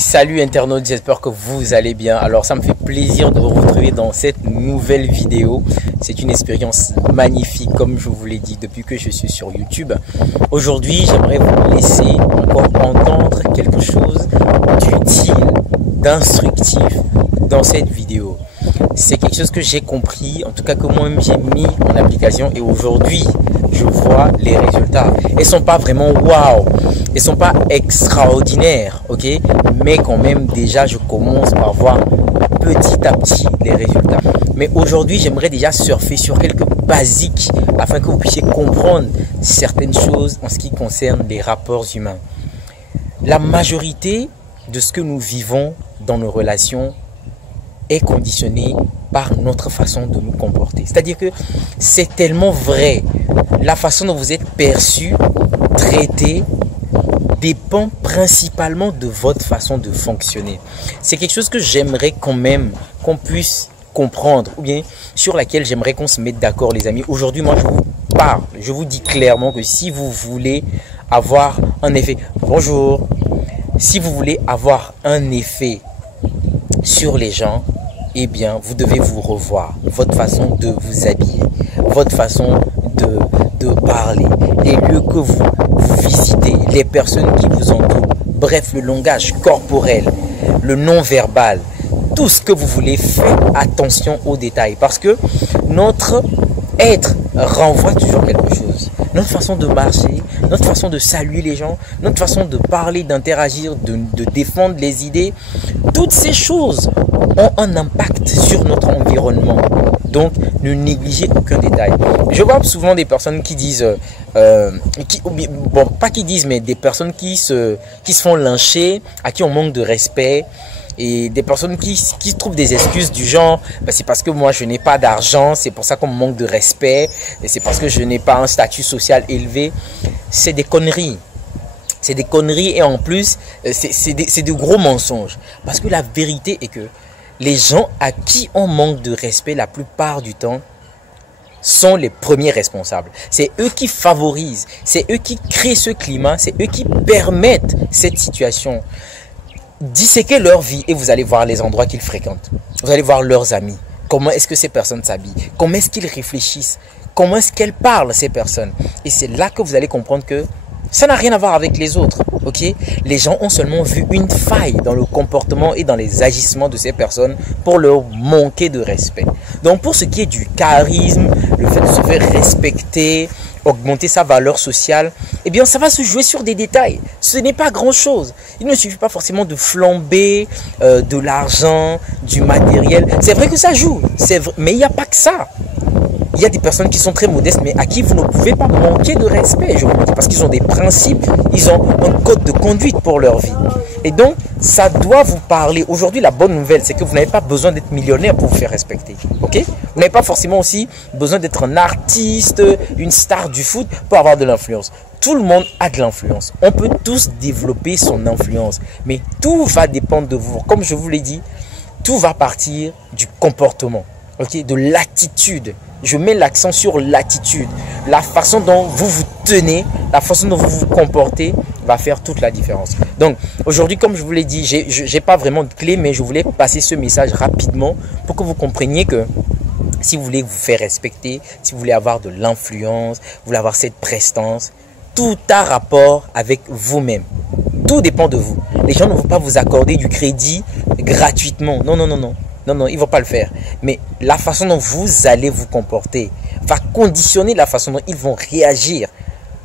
Salut internautes, j'espère que vous allez bien. Alors ça me fait plaisir de vous retrouver dans cette nouvelle vidéo. C'est une expérience magnifique comme je vous l'ai dit depuis que je suis sur YouTube. Aujourd'hui j'aimerais vous laisser encore entendre quelque chose d'utile, d'instructif dans cette vidéo. C'est quelque chose que j'ai compris, en tout cas que moi-même j'ai mis en application et aujourd'hui je vois les résultats. Ils sont pas vraiment waouh, ils sont pas extraordinaires, ok, mais quand même déjà je commence par voir petit à petit les résultats. Mais aujourd'hui j'aimerais déjà surfer sur quelques basiques afin que vous puissiez comprendre certaines choses en ce qui concerne les rapports humains. La majorité de ce que nous vivons dans nos relations est conditionné par notre façon de nous comporter. C'est-à-dire que c'est tellement vrai. La façon dont vous êtes perçu, traité, dépend principalement de votre façon de fonctionner. C'est quelque chose que j'aimerais quand même qu'on puisse comprendre ou bien sur laquelle j'aimerais qu'on se mette d'accord les amis. Aujourd'hui, moi je vous parle, je vous dis clairement que si vous voulez avoir un effet, bonjour, si vous voulez avoir un effet sur les gens, eh bien, vous devez vous revoir. Votre façon de vous habiller, votre façon de parler, les lieux que vous visitez, les personnes qui vous entourent. Bref, le langage corporel, le non-verbal, tout ce que vous voulez, faites attention aux détails. Parce que notre être renvoie toujours quelque chose. Notre façon de marcher, notre façon de saluer les gens, notre façon de parler, d'interagir, de défendre les idées, toutes ces choses ont un impact sur notre environnement. Donc, ne négligez aucun détail. Je vois souvent des personnes qui disent, bon, pas qui disent, mais des personnes qui se font lyncher, à qui on manque de respect. Et des personnes qui trouvent des excuses du genre, ben c'est parce que moi je n'ai pas d'argent, c'est pour ça qu'on me manque de respect, et c'est parce que je n'ai pas un statut social élevé. C'est des conneries. C'est des conneries et en plus, c'est de gros mensonges. Parce que la vérité est que les gens à qui on manque de respect la plupart du temps sont les premiers responsables. C'est eux qui favorisent, c'est eux qui créent ce climat, c'est eux qui permettent cette situation. Disséquez leur vie et vous allez voir les endroits qu'ils fréquentent. Vous allez voir leurs amis. Comment est-ce que ces personnes s'habillent? Comment est-ce qu'ils réfléchissent? Comment est-ce qu'elles parlent, ces personnes? Et c'est là que vous allez comprendre que ça n'a rien à voir avec les autres. Okay? Les gens ont seulement vu une faille dans le comportement et dans les agissements de ces personnes pour leur manquer de respect. Donc pour ce qui est du charisme, le fait de se faire respecter, augmenter sa valeur sociale, eh bien ça va se jouer sur des détails. Ce n'est pas grand chose. Il ne suffit pas forcément de flamber de l'argent, du matériel. C'est vrai que ça joue, mais il n'y a pas que ça. Il y a des personnes qui sont très modestes, mais à qui vous ne pouvez pas manquer de respect, je vous le dis, parce qu'ils ont des principes, ils ont un code de conduite pour leur vie. Et donc, ça doit vous parler. Aujourd'hui, la bonne nouvelle, c'est que vous n'avez pas besoin d'être millionnaire pour vous faire respecter. Okay? Vous n'avez pas forcément aussi besoin d'être un artiste, une star du foot pour avoir de l'influence. Tout le monde a de l'influence. On peut tous développer son influence, mais tout va dépendre de vous. Comme je vous l'ai dit, tout va partir du comportement, okay? De l'attitude. Je mets l'accent sur l'attitude. La façon dont vous vous tenez, la façon dont vous vous comportez va faire toute la différence. Donc aujourd'hui, comme je vous l'ai dit, j'ai pas vraiment de clé, mais je voulais passer ce message rapidement pour que vous compreniez que si vous voulez vous faire respecter, si vous voulez avoir de l'influence, vous voulez avoir cette prestance, tout a rapport avec vous-même. Tout dépend de vous. Les gens ne vont pas vous accorder du crédit gratuitement. Non, non, non, non. Non, non, ils ne vont pas le faire. Mais la façon dont vous allez vous comporter va conditionner la façon dont ils vont réagir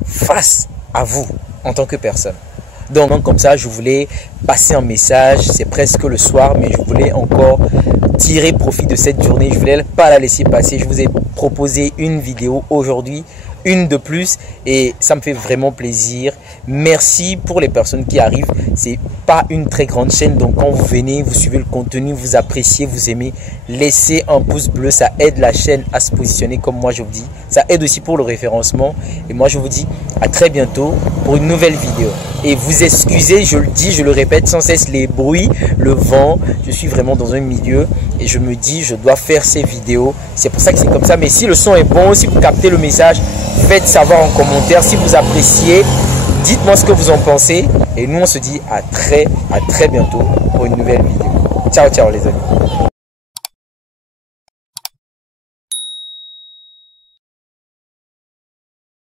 face à vous en tant que personne. Donc comme ça, je voulais passer un message. C'est presque le soir, mais je voulais encore tirer profit de cette journée. Je ne voulais pas la laisser passer. Je vous ai proposé une vidéo aujourd'hui, une de plus, et ça me fait vraiment plaisir. Merci pour les personnes qui arrivent. C'est pas une très grande chaîne, donc quand vous venez, vous suivez le contenu, vous appréciez, vous aimez, laissez un pouce bleu, ça aide la chaîne à se positionner comme moi je vous dis. Ça aide aussi pour le référencement. Et moi je vous dis à très bientôt pour une nouvelle vidéo. Et vous excusez, je le dis, je le répète sans cesse, les bruits, le vent. Je suis vraiment dans un milieu et je me dis je dois faire ces vidéos. C'est pour ça que c'est comme ça. Mais si le son est bon, si vous captez le message, faites savoir en commentaire si vous appréciez. Dites-moi ce que vous en pensez. Et nous, on se dit à très bientôt pour une nouvelle vidéo. Ciao, ciao les amis.